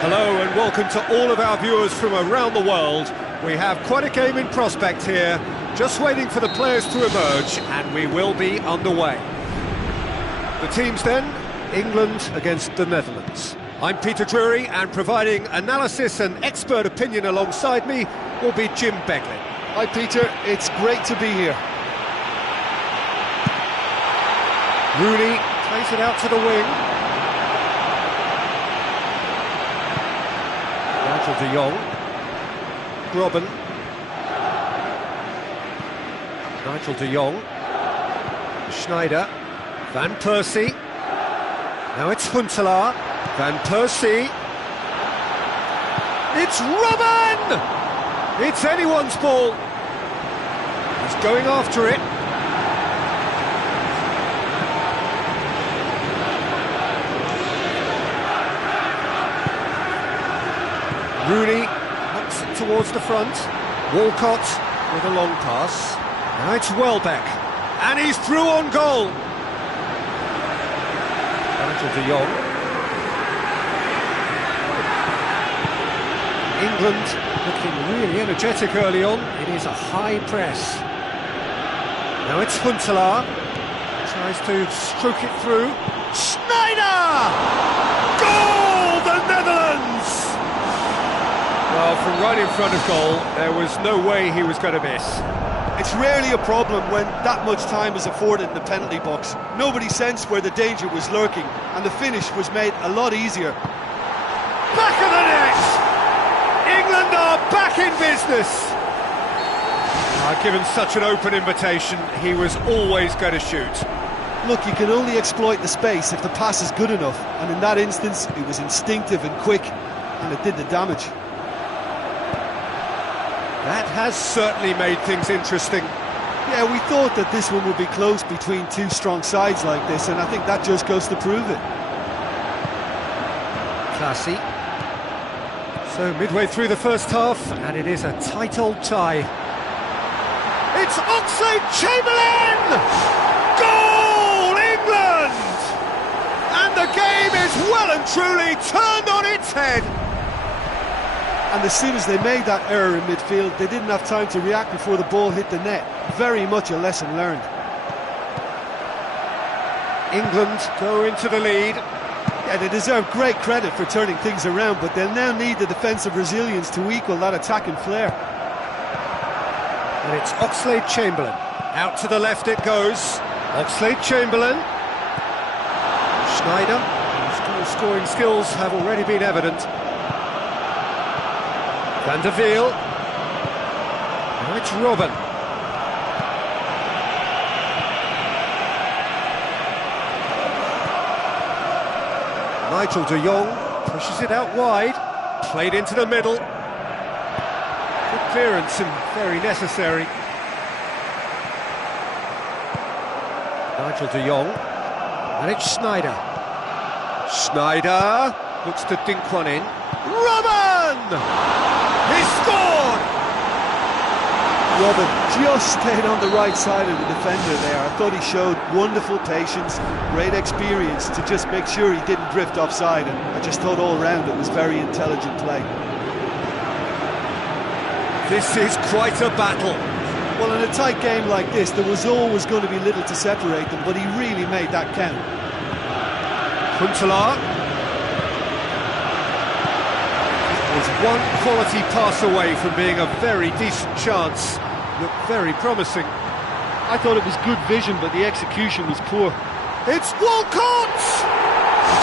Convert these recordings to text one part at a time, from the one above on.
Hello and welcome to all of our viewers from around the world. We have quite a game in prospect here, just waiting for the players to emerge, and we will be underway. The teams then, England against the Netherlands. I'm Peter Drury, and providing analysis and expert opinion alongside me will be Jim Beglin. Hi Peter, it's great to be here. Rooney plays it out to the wing. Nigel de Jong. Robben. Nigel de Jong. Schneider. Van Persie. Now it's Huntelaar. Van Persie. It's Robben! It's anyone's ball. He's going after it. Rooney knocks it towards the front. Walcott with a long pass. Now it's Welbeck. And he's through on goal. Nigel de Jong. England looking really energetic early on. It is a high press. Now it's Huntelaar. Tries to stroke it through. Schneider! Goal! The Netherlands! Well, from right in front of goal, there was no way he was going to miss. It's rarely a problem when that much time is afforded in the penalty box. Nobody sensed where the danger was lurking, and the finish was made a lot easier. Back of the net! England are back in business! Given such an open invitation, he was always going to shoot. Look, you can only exploit the space if the pass is good enough, and in that instance, it was instinctive and quick, and it did the damage. That has certainly made things interesting. Yeah, we thought that this one would be close between two strong sides like this, and I think that just goes to prove it. Classy. So midway through the first half, and it is a tight old tie. It's Oxlade-Chamberlain! Goal, England! And the game is well and truly turned on its head. And as soon as they made that error in midfield, they didn't have time to react before the ball hit the net. Very much a lesson learned. England go into the lead. Yeah, they deserve great credit for turning things around, but they'll now need the defensive resilience to equal that attacking flair. And it's Oxlade-Chamberlain. Out to the left it goes. Oxlade-Chamberlain. Schneider, whose scoring skills have already been evident. Van der Wiel. Now it's Robben. Nigel de Jong pushes it out wide. Played into the middle. Good clearance and very necessary. Nigel de Jong. And it's Schneider. Schneider looks to dink one in. Robben! He scored! Robben just stayed on the right side of the defender there. I thought he showed wonderful patience, great experience to just make sure he didn't drift offside, and I just thought all round it was very intelligent play. This is quite a battle. Well, in a tight game like this, there was always going to be little to separate them, but he really made that count. Huntelaar. Was one quality pass away from being a very decent chance. Looked very promising. I thought it was good vision, but the execution was poor. It's Walcott!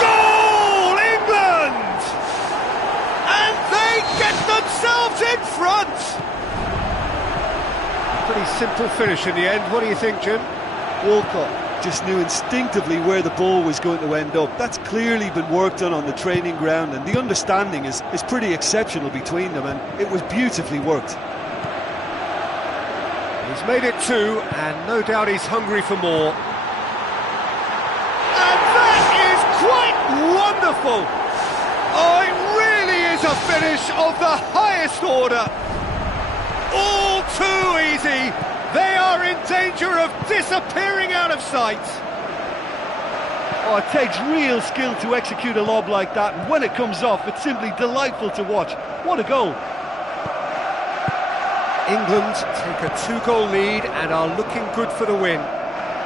Goal, England! And they get themselves in front! Pretty simple finish in the end. What do you think, Jim? Walcott just knew instinctively where the ball was going to end up. That's clearly been worked on the training ground, and the understanding is pretty exceptional between them, and it was beautifully worked. He's made it two, and no doubt he's hungry for more. And that is quite wonderful! Oh, it really is a finish of the highest order! All too easy! They are in danger of disappearing out of sight. Oh, it takes real skill to execute a lob like that, and when it comes off, it's simply delightful to watch. What a goal! England take a 2-goal lead and are looking good for the win.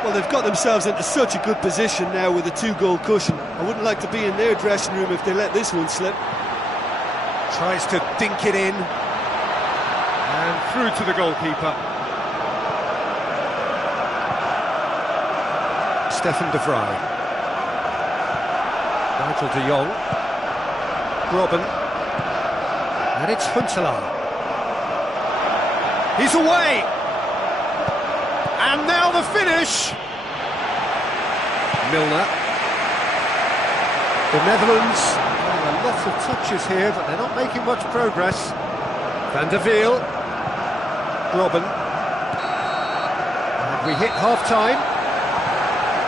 Well, they've got themselves into such a good position now with a 2-goal cushion. I wouldn't like to be in their dressing room if they let this one slip. Tries to dink it in. And through to the goalkeeper. Stefan de Vrij. Nigel de Jong. Robben. And it's Huntelaar. He's away! And now the finish! Milner. The Netherlands having a lot of touches here, but they're not making much progress. Van der Wiel. Robben. And we hit half-time.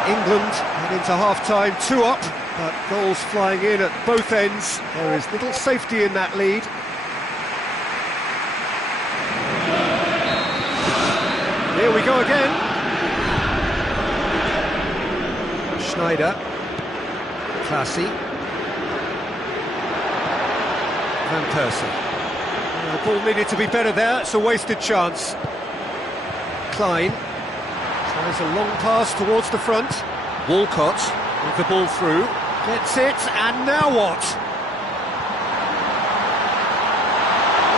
England head into half-time, 2 up, but goals flying in at both ends. There is little safety in that lead. Here we go again. Schneider. Classy. Van Persie. The ball needed to be better there, it's a wasted chance. Klein tries a long pass towards the front. Walcott with the ball through, gets it, and now what?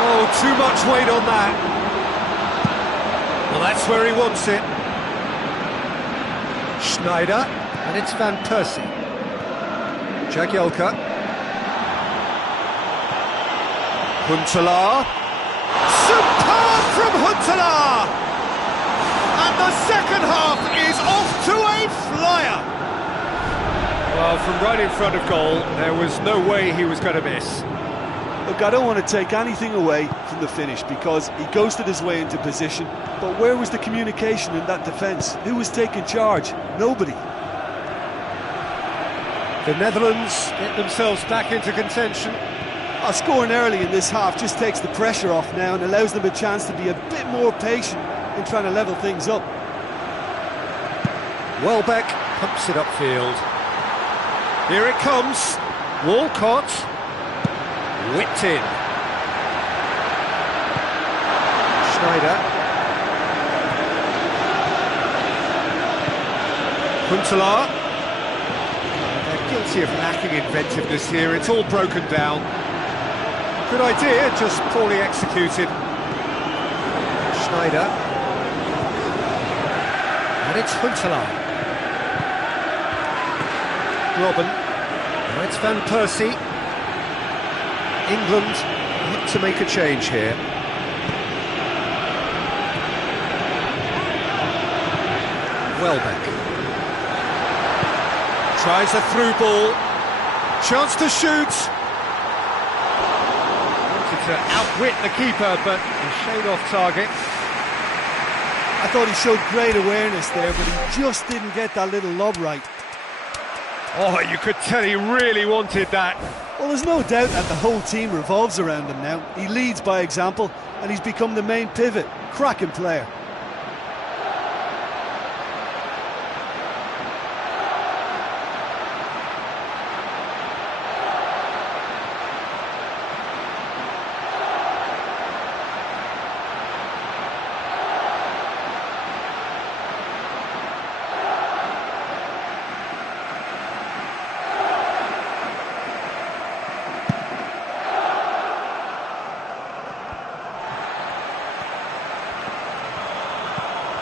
Oh, too much weight on that. Well, that's where he wants it. Schneider, and it's Van Persie. Jagielka. Huntelaar. Superb from Huntelaar! And the second half is off to a flyer! Well, from right in front of goal, there was no way he was going to miss. Look, I don't want to take anything away from the finish because he ghosted his way into position, but where was the communication in that defence? Who was taking charge? Nobody. The Netherlands get themselves back into contention. Scoring early in this half just takes the pressure off now and allows them a chance to be a bit more patient in trying to level things up. Welbeck pumps it upfield. Here it comes. Walcott. Whipped in. Schneider. Huntelaar. They're guilty of lacking inventiveness here. It's all broken down. Good idea, just poorly executed. Schneider. And it's Huntelaar. Robben. Now it's Van Persie. England look to make a change here. Welbeck. Tries a through ball. Chance to shoot. To outwit the keeper, but a shade off target. I thought he showed great awareness there, but he just didn't get that little lob right. Oh, you could tell he really wanted that. Well, there's no doubt that the whole team revolves around him now. He leads by example, and he's become the main pivot. Cracking player.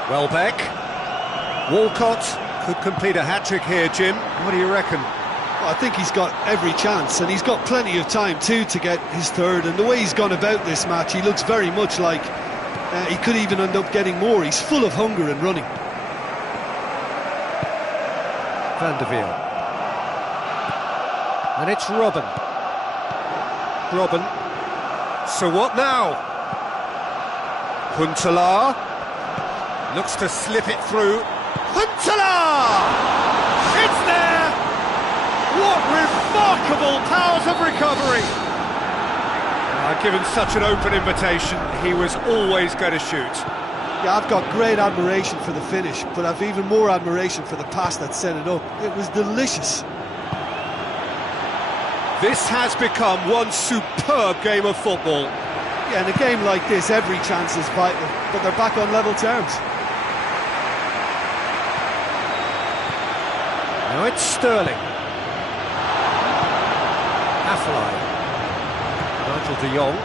Welbeck. Walcott could complete a hat-trick here, Jim. What do you reckon? Well, I think he's got every chance, and he's got plenty of time too to get his third. And the way he's gone about this match, he looks very much like he could even end up getting more. He's full of hunger and running. Van der Wiel. And it's Robben. Robben. So what now? Huntelaar. Looks to slip it through. Huntelaar! It's there! What remarkable powers of recovery! Given such an open invitation, he was always going to shoot. Yeah, I've got great admiration for the finish, but I've even more admiration for the pass that set it up. It was delicious. This has become one superb game of football. Yeah, in a game like this, every chance is vital, but they're back on level terms. Now it's Sterling. Affalay. Nigel de Jong.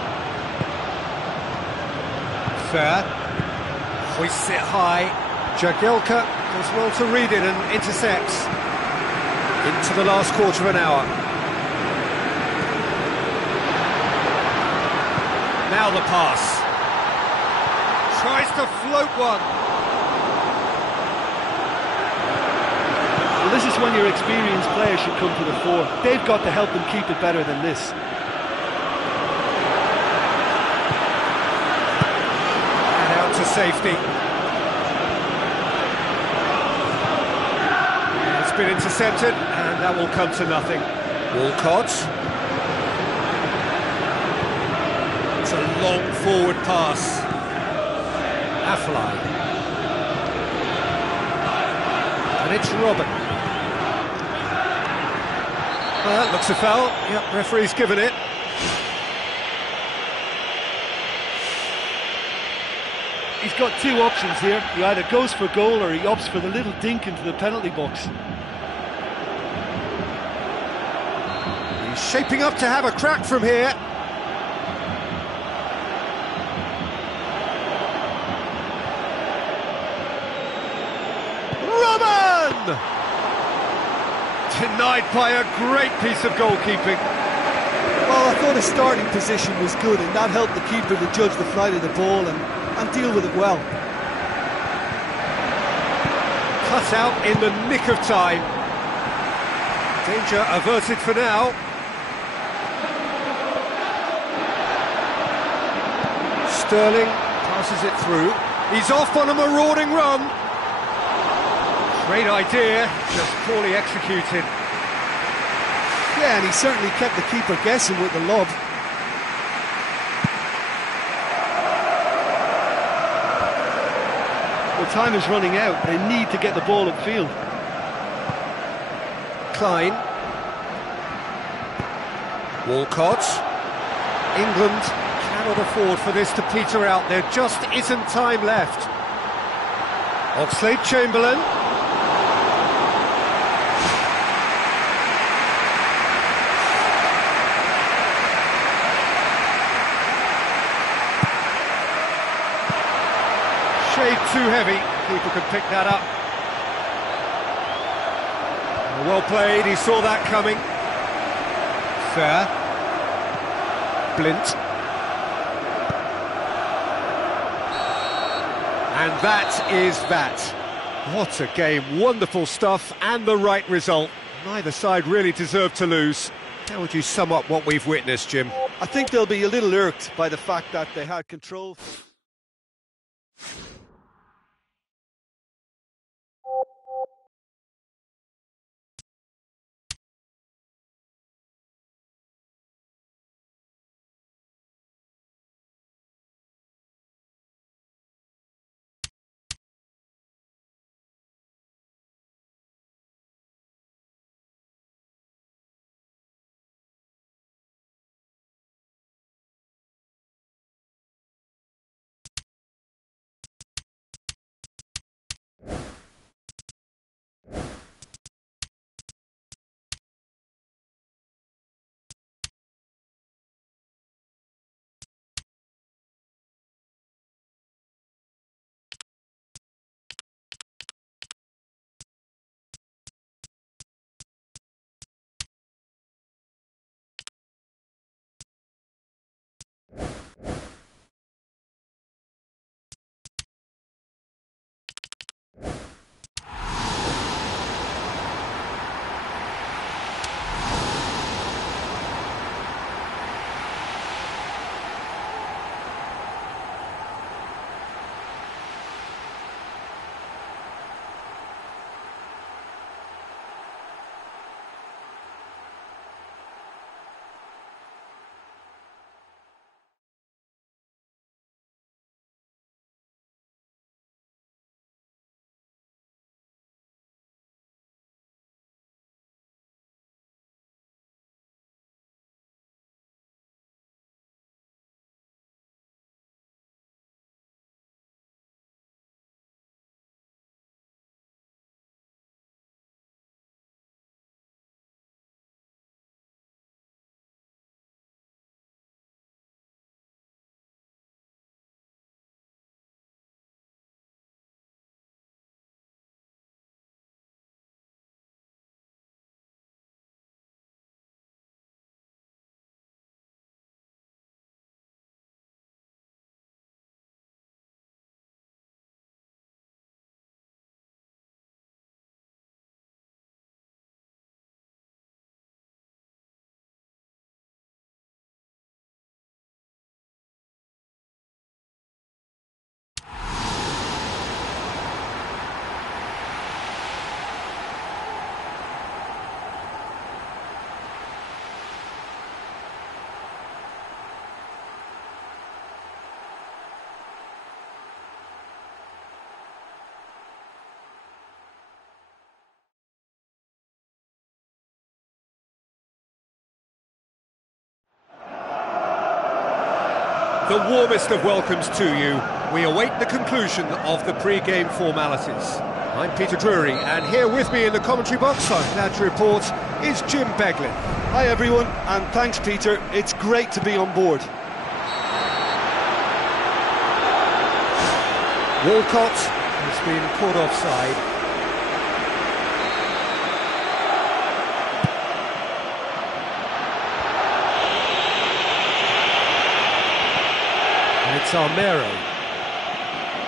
Fair. Hoists it high. Jagielka does well to read it and intercepts. Into the last quarter of an hour. Now the pass. Tries to float one. Well, this is when your experienced players should come to the fore. They've got to help them keep it better than this. And out to safety. It's been intercepted, and that will come to nothing. Walcott. It's a long forward pass. Affalay. And it's Robin. Well, that looks a foul. Yep, referee's given it. He's got two options here. He either goes for goal or he opts for the little dink into the penalty box. He's shaping up to have a crack from here. Robin! Denied by a great piece of goalkeeping. Well, I thought his starting position was good, and that helped the keeper to judge the flight of the ball and deal with it well. Cut out in the nick of time. Danger averted for now. Sterling passes it through. He's off on a marauding run. Great idea, just poorly executed. Yeah, and he certainly kept the keeper guessing with the lob. Well, time is running out. They need to get the ball upfield. Klein. Walcott. England cannot afford for this to peter out. There just isn't time left. Oxlade-Chamberlain. Shade too heavy. Keeper could pick that up. Well played, he saw that coming. Fair. Blint. And that is that. What a game, wonderful stuff and the right result. Neither side really deserved to lose. How would you sum up what we've witnessed, Jim? I think they'll be a little irked by the fact that they had control. the warmest of welcomes to you. We await the conclusion of the pre-game formalities. I'm Peter Drury, and here with me in the commentary box, I'm glad to report, is Jim Beglin. Hi everyone, and thanks Peter, it's great to be on board. Walcott has been caught offside. And it's Almero.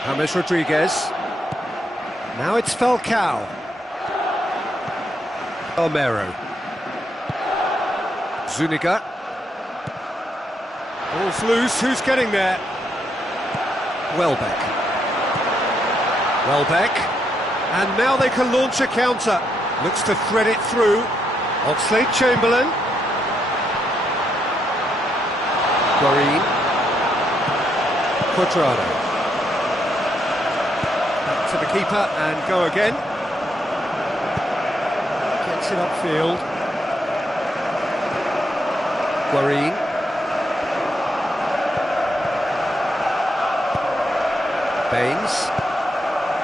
James Rodriguez. Now it's Falcao. Almero. Zuniga. Ball's loose, who's getting there? Welbeck. Welbeck, and now they can launch a counter. Looks to thread it through. Oxlade-Chamberlain. Guarín. Cuadrado. Back to the keeper and go again. Gets it upfield. Guarín. Baines.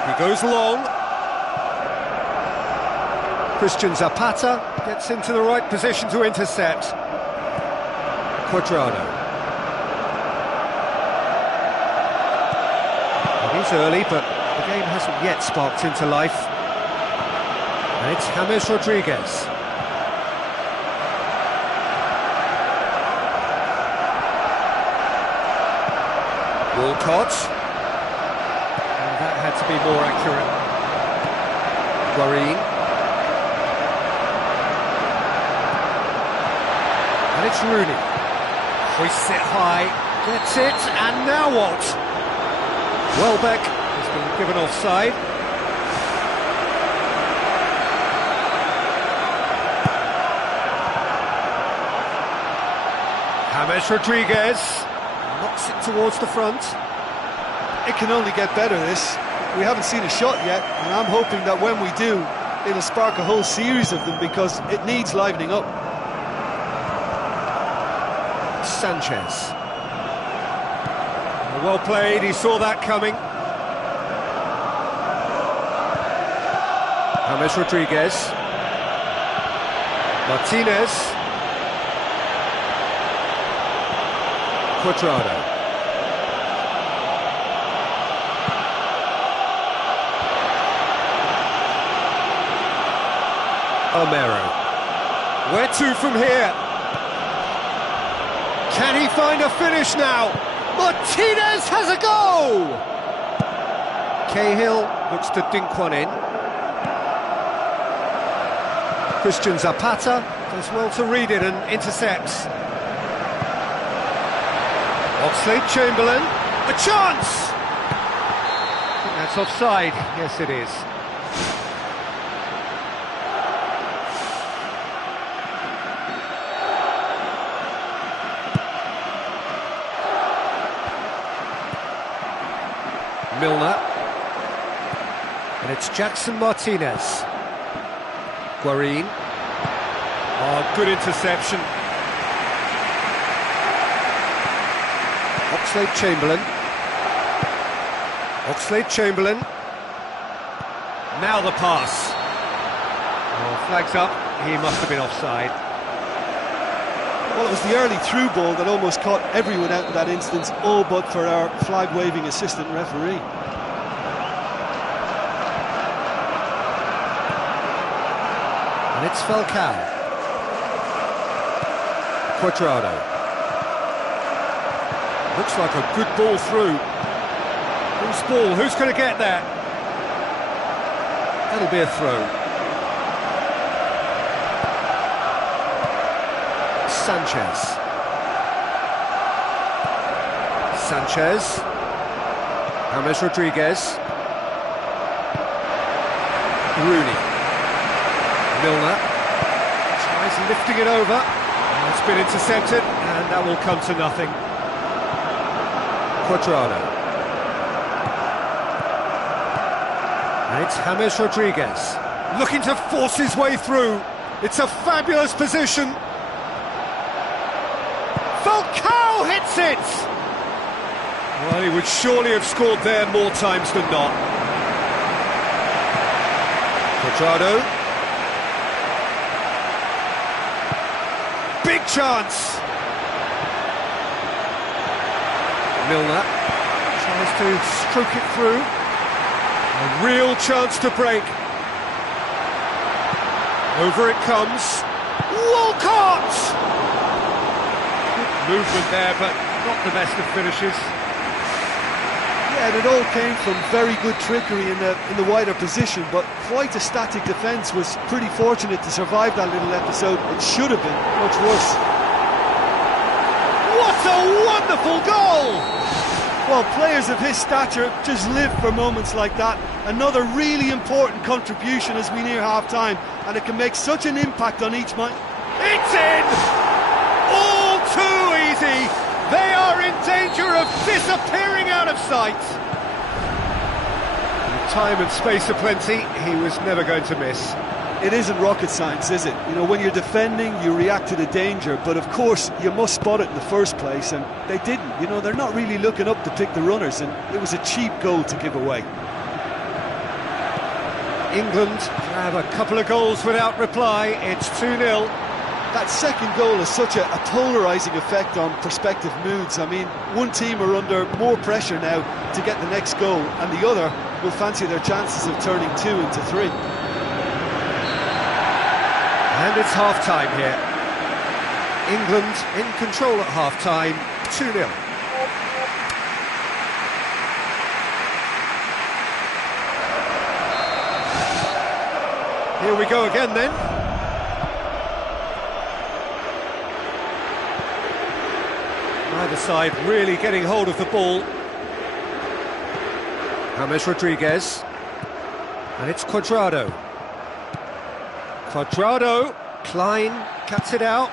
He goes long. Christian Zapata gets into the right position to intercept. Cuadrado. It is early, but the game hasn't yet sparked into life. And it's James Rodriguez. Walcott. That had to be more accurate. Guarín. And it's Rooney. Hoists it high, gets it, and now what? Welbeck has been given offside. James Rodriguez knocks it towards the front. It can only get better, this. We haven't seen a shot yet, and I'm hoping that when we do, it'll spark a whole series of them because it needs livening up. Sanchez. Well played, he saw that coming. James Rodriguez. Martinez. Cuadrado. Almero. Where to from here? Can he find a finish now? Martinez has a go! Cahill looks to dink one in. Christian Zapata does well to read it and intercepts. Oxlade-Chamberlain, a chance! I think that's offside, yes it is. Milner, and it's Jackson Martinez. Guarín. Oh, good interception. Oxlade-Chamberlain. Oxlade-Chamberlain. Now the pass. Oh, flags up. He must have been offside. Well, it was the early through ball that almost caught everyone out in that instance, all but for our flag-waving assistant referee. And it's Falcao. Cuadrado. Looks like a good ball through. Who's ball? Who's going to get that? That'll be a throw. Sanchez. Sanchez. James Rodriguez. Rooney. Milner. Tries lifting it over. It's been intercepted, and that will come to nothing. Cuadrado. And it's James Rodriguez. Looking to force his way through. It's a fabulous position. Falcao hits it! Well, he would surely have scored there more times than not. Quadrado. Big chance. Milner tries to stroke it through. A real chance to break. Over it comes. Walcott! Good movement there, but not the best of finishes. Yeah, and it all came from very good trickery in the wider position, but quite a static defence. Was pretty fortunate to survive that little episode. It should have been much worse. What a wonderful goal! Well, players of his stature just live for moments like that. Another really important contribution as we near half-time, and it can make such an impact on each man. It's in! All too easy! They are in danger of disappearing out of sight! With time and space aplenty, he was never going to miss. It isn't rocket science, is it? You know, when you're defending, you react to the danger, but of course, you must spot it in the first place, and they didn't. You know, they're not really looking up to pick the runners, and it was a cheap goal to give away. England have a couple of goals without reply. It's 2-0. That second goal has such a polarising effect on prospective moods. I mean, one team are under more pressure now to get the next goal, and the other will fancy their chances of turning 2 into 3. And it's half-time here. England in control at half-time, 2-0. Here we go again then. Neither side really getting hold of the ball. James Rodriguez. And it's Quadrado. Quadrado, Klein cuts it out,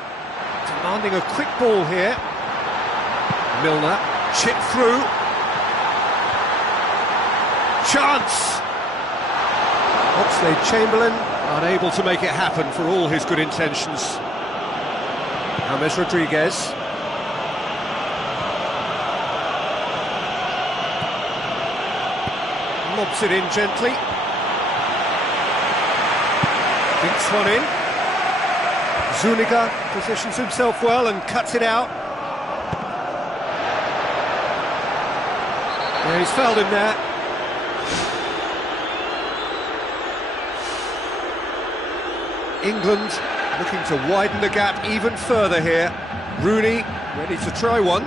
demanding a quick ball here. Milner, chip through. Chance! Oxlade-Chamberlain unable to make it happen for all his good intentions. James Rodriguez. Lobs it in gently. Dinks one in. Zuniga positions himself well and cuts it out. Yeah, he's fouled him there. England looking to widen the gap even further here. Rooney ready to try one.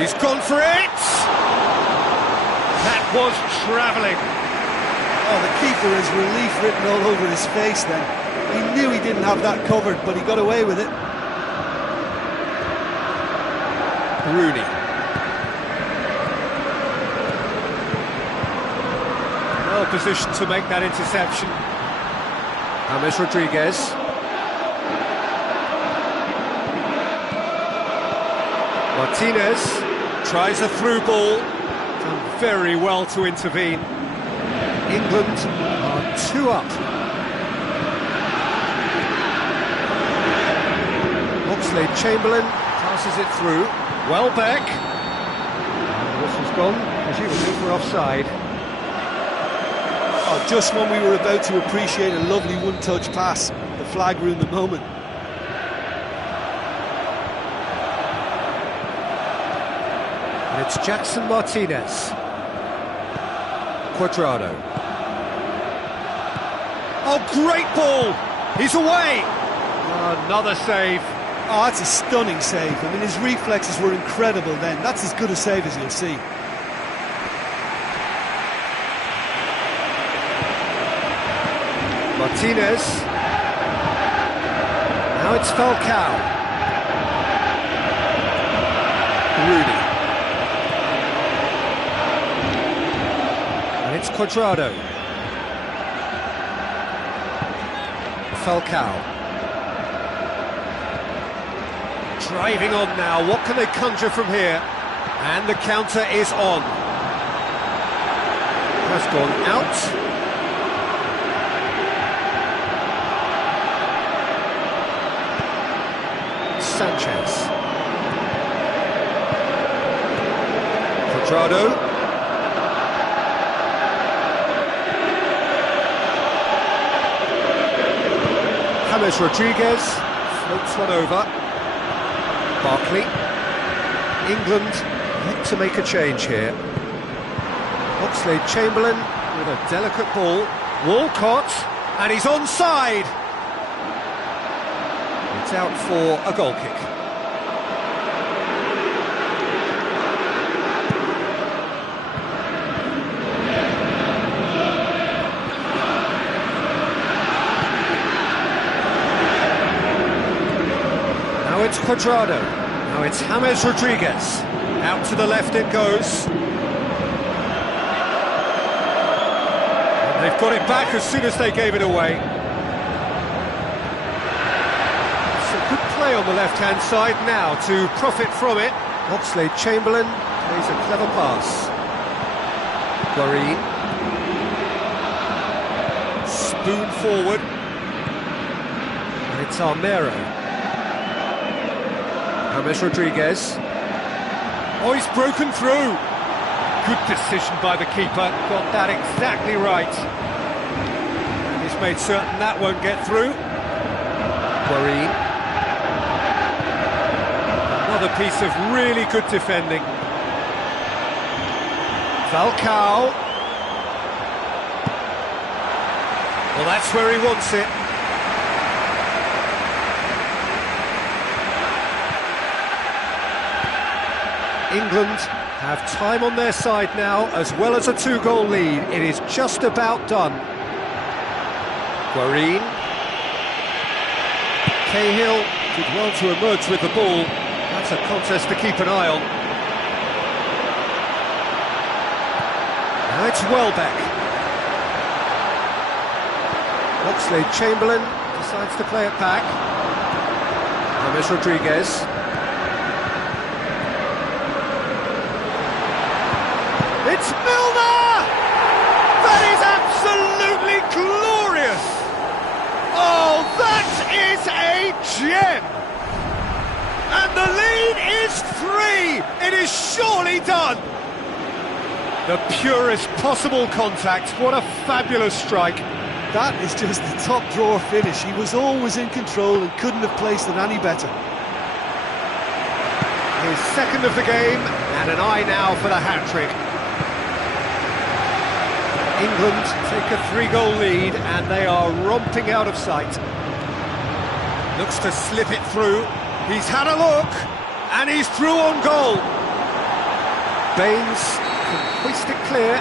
He's gone for it! That was travelling. Oh, the keeper has relief written all over his face then. He knew he didn't have that covered, but he got away with it. Rooney. Well positioned to make that interception. James Rodriguez. Martinez tries a through ball. Done very well to intervene. England are 2 up. Oxlade-Chamberlain passes it through. Welbeck. And the whistle's gone, presumably for offside. Oh, just when we were about to appreciate a lovely one-touch pass, the flag ruined the moment. And it's Jackson Martinez. Quadrado. Oh, great ball! He's away! Another save. Oh, that's a stunning save. I mean, his reflexes were incredible then. That's as good a save as you'll see. Martinez. Now it's Falcao. Rooney. And it's Quadrado. Falcao. Driving on now, what can they conjure from here? And the counter is on. Has gone out. Sanchez. Quadrado. James Rodriguez floats one over. Barkley. England need to make a change here. Oxlade-Chamberlain with a delicate ball. Walcott, and he's onside. It's out for a goal kick. Now it's Quadrado. Now it's James Rodriguez. Out to the left it goes. They've got it back as soon as they gave it away. Some good play on the left-hand side now to profit from it. Oxlade-Chamberlain plays a clever pass. Guarín. Spoon forward. And it's Armero. James Rodriguez. Oh, he's broken through. Good decision by the keeper, got that exactly right. And he's made certain that won't get through. Guarín. Another piece of really good defending. Falcao. Well, that's where he wants it. England have time on their side now, as well as a 2-goal lead. It is just about done. Guarín. Cahill did well to emerge with the ball. That's a contest to keep an eye on. Now it's Welbeck. Oxlade-Chamberlain decides to play it back. James Rodriguez. It's Milner! That is absolutely glorious! Oh, that is a gem! And the lead is 3! It is surely done! The purest possible contact. What a fabulous strike. That is just the top drawer finish. He was always in control and couldn't have placed it any better. His second of the game, and an eye now for the hat-trick. England take a 3-goal lead and they are romping out of sight. Looks to slip it through. He's had a look and he's through on goal. Baines can hoist it clear.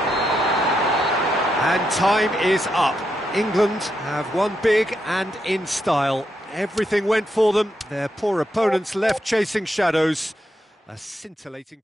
And time is up. England have won big and in style. Everything went for them. Their poor opponents left chasing shadows. A scintillating...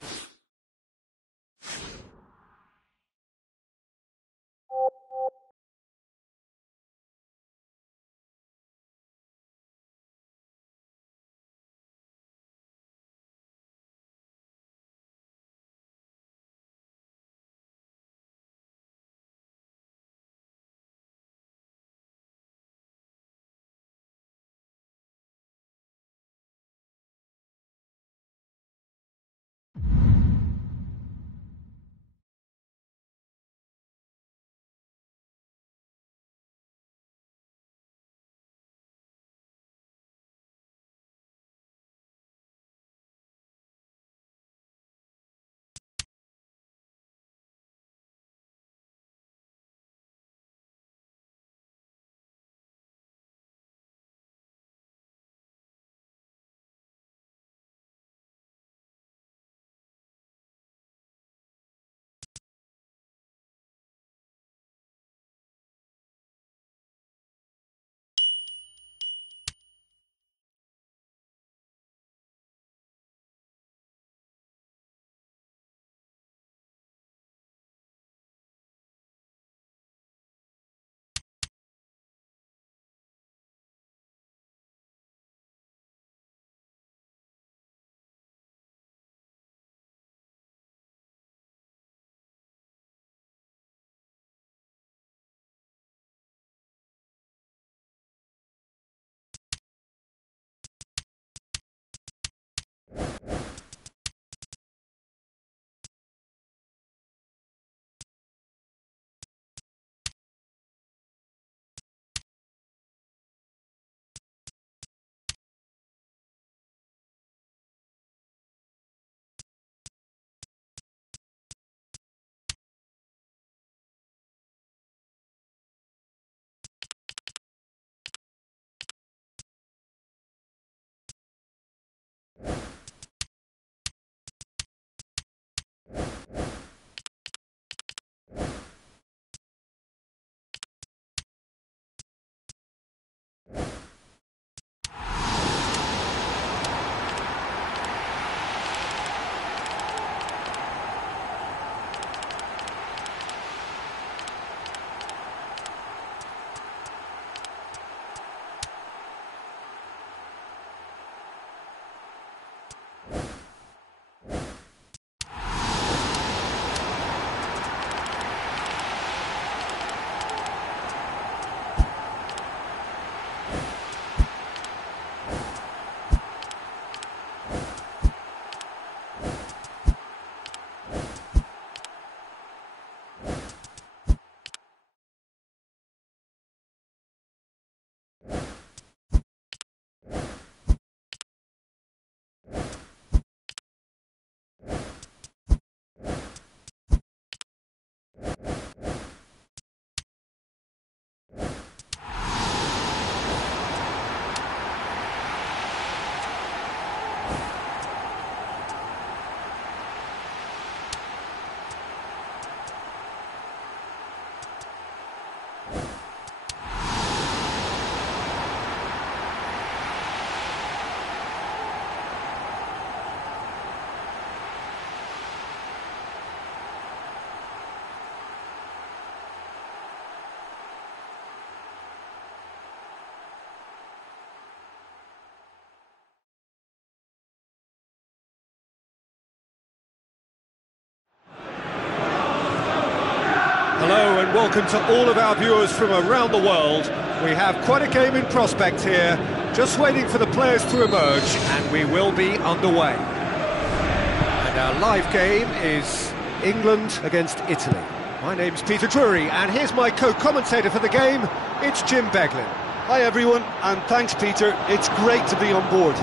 Hello and welcome to all of our viewers from around the world. We have quite a game in prospect here, just waiting for the players to emerge, and we will be underway. And our live game is England against Italy. My name's Peter Drury, and here's my co-commentator for the game, it's Jim Beglin. Hi everyone, and thanks Peter, it's great to be on board.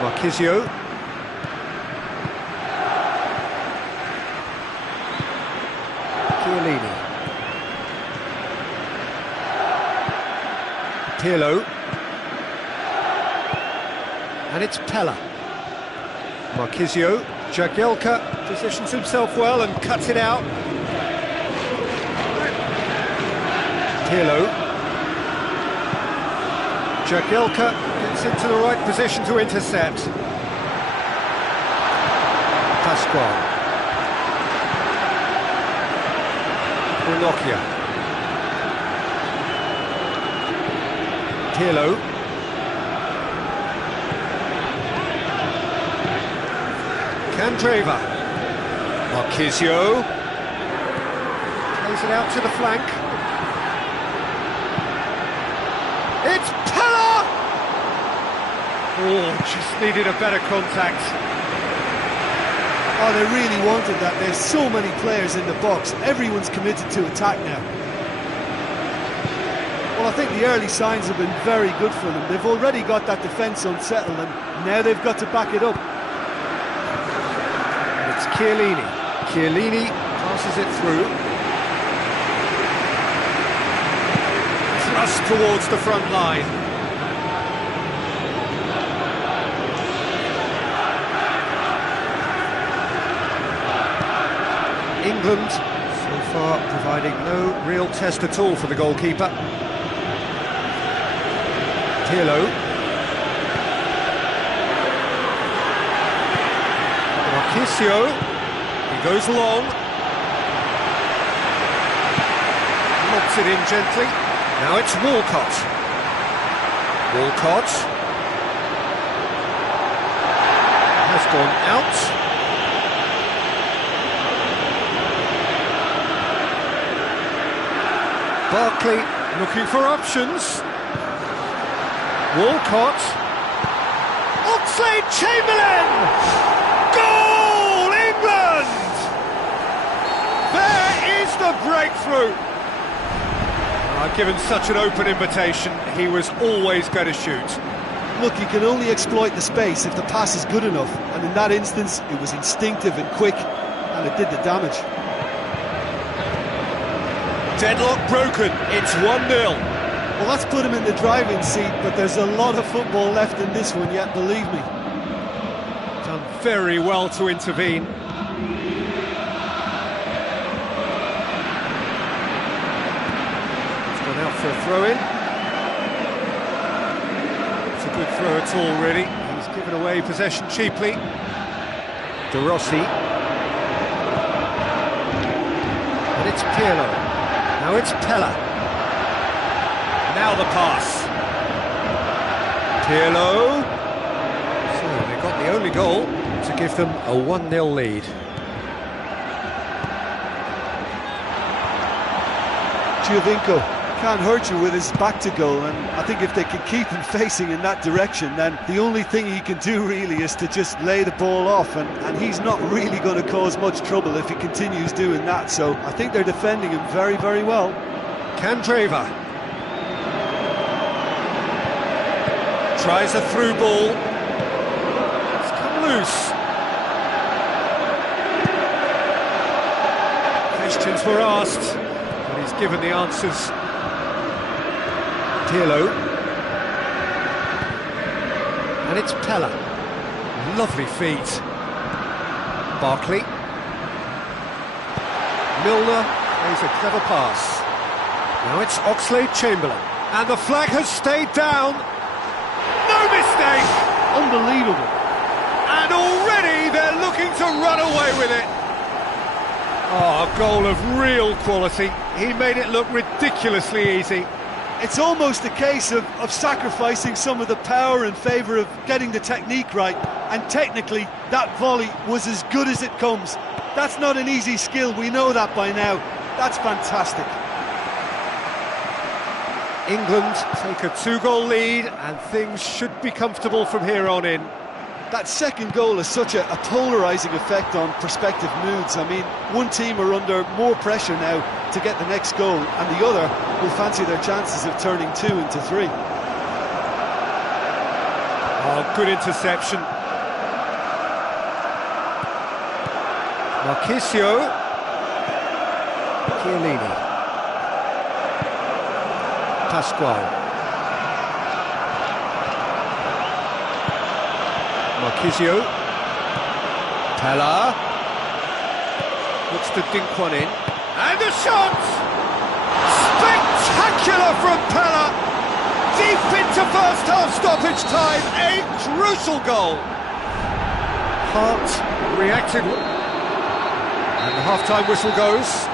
Marchisio. Chiellini. Pirlo. And it's Pella. Marchisio. Jagielka positions himself well and cuts it out. Pirlo. Jagielka gets into the right position to intercept. Pasquale. Nokia. Pirlo. Candreva. Marchisio. Plays it out to the flank. It's Pella! Oh, just needed a better contact. Oh, they really wanted that. There's so many players in the box. Everyone's committed to attack now. Well, I think the early signs have been very good for them. They've already got that defence unsettled, and now they've got to back it up. It's Chiellini. Chiellini passes it through. Thrust towards the front line. England, so far, providing no real test at all for the goalkeeper. Pirlo. Marchisio. He goes long. Knocks it in gently. Now it's Walcott. Walcott. Has gone out. Barkley looking for options. Walcott. Oxlade-Chamberlain! Goal, England! There is the breakthrough. Given such an open invitation, he was always going to shoot. Look, you can only exploit the space if the pass is good enough, and in that instance, it was instinctive and quick, and it did the damage. Deadlock broken, it's 1-0. Well, that's put him in the driving seat, but there's a lot of football left in this one yet, believe me. Done very well to intervene. It's gone out for a throw-in. It's a good throw at all, really. He's given away possession cheaply. De Rossi. And it's Pirlo. Now it's Pella. Now the pass. Pirlo. So they got the only goal to give them a 1-0 lead. Giovinco can't hurt you with his back to goal, and I think if they can keep him facing in that direction, then the only thing he can do really is to just lay the ball off, and he's not really going to cause much trouble if he continues doing that, so I think they're defending him very, very well. Candreva. Tries a through ball. It's come loose. Questions were asked, and he's given the answers. Pirlo. And it's Pella. Lovely feet. Barkley. Milner plays a clever pass. Now it's Oxlade-Chamberlain. And the flag has stayed down. No mistake! Unbelievable. And already they're looking to run away with it. Oh, a goal of real quality. He made it look ridiculously easy. It's almost a case of sacrificing some of the power in favour of getting the technique right. and technically that volley was as good as it comes. That's not an easy skill, we know that by now. That's fantastic. England take a 2-goal lead and things should be comfortable from here on in. That second goal has such a polarising effect on prospective moods. I mean, one team are under more pressure now to get the next goal, and the other will fancy their chances of turning 2 into 3. Oh, good interception. Marchisio. Chiellini. Pasquale. Marchisio. Pella. Looks to dink one in. And a shot! Spectacular from Pella! Deep into first half stoppage time, a crucial goal! Hart reacted. And the half-time whistle goes.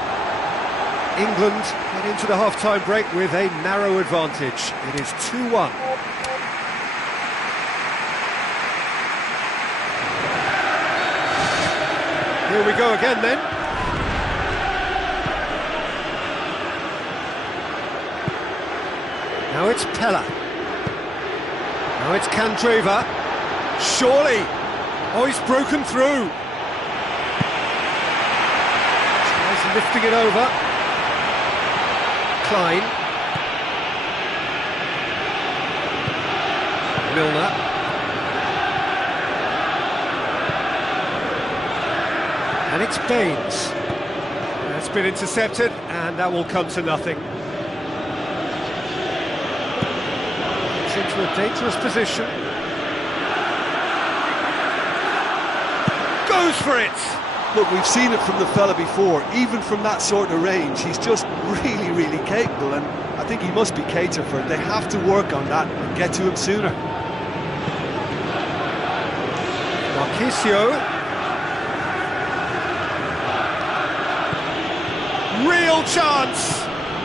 England get into the half-time break with a narrow advantage. It is 2-1. Here we go again then. Now it's Pella. Now it's Candreva. Surely. Oh, he's broken through. Tries lifting it over. Klein. Milner. And it's Baines. That's been intercepted, and that will come to nothing. It's into a dangerous position. Goes for it! Look, we've seen it from the fella before. Even from that sort of range, he's just really, really capable, and I think he must be catered for it. They have to work on that and get to him sooner. Marchisio. Real chance!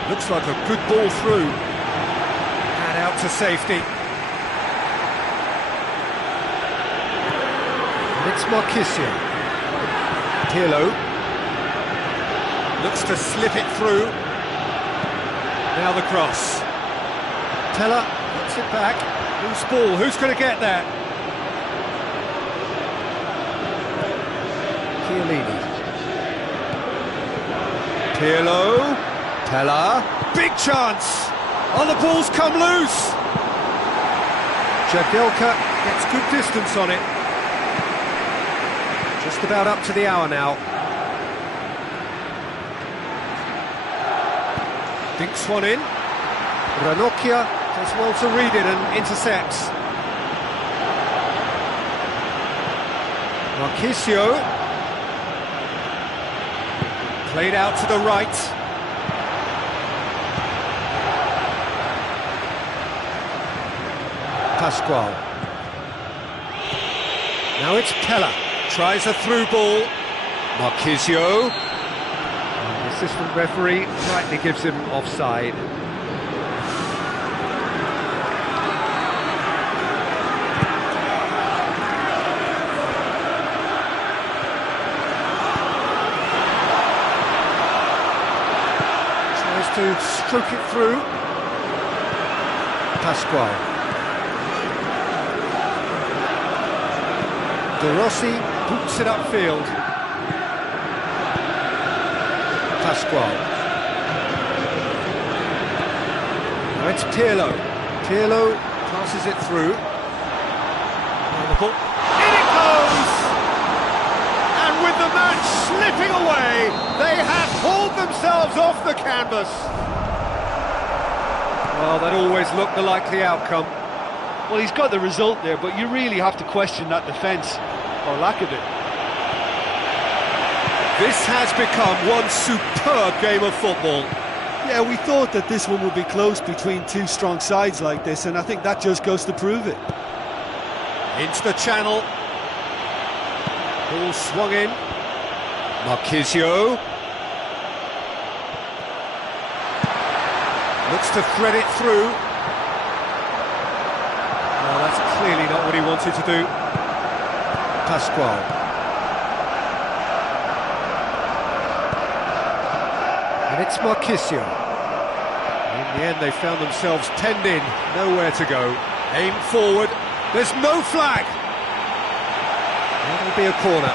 Looks like a good ball through. And out to safety. And it's Marchisio. Pirlo. Looks to slip it through. Now the cross. Pella puts it back. Loose ball. Who's going to get that? Chiellini. Pirlo, Pella, big chance! Oh, the ball's come loose! Jagielka gets good distance on it. Just about up to the hour now. Dinks one in. Ranocchia does well to read it and intercepts. Marchisio. Played out to the right. Pasquale. Now it's Pella. Tries a through ball. Marchisio. The assistant referee rightly gives him offside. To stroke it through. Pasquale. De Rossi boots it upfield. Pasquale. Now it's Pirlo. Pirlo passes it through. And the ball. In it goes! And with the match slipping away, they have hauled themselves off the canvas. Well, that always looked the likely outcome. Well, he's got the result there, but you really have to question that defence, or lack of it. This has become one superb game of football. Yeah, we thought that this one would be close between two strong sides like this, and I think that just goes to prove it. Into the channel. Ball swung in. Marchisio. Looks to thread it through. Well, that's clearly not what he wanted to do. Pascual. And it's Marquisio. In the end, they found themselves penned in, nowhere to go. Aim forward. There's no flag. That'll be a corner.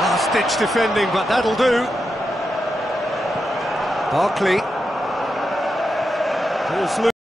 Last-ditch defending, but that'll do. Barkley. Pulls loose.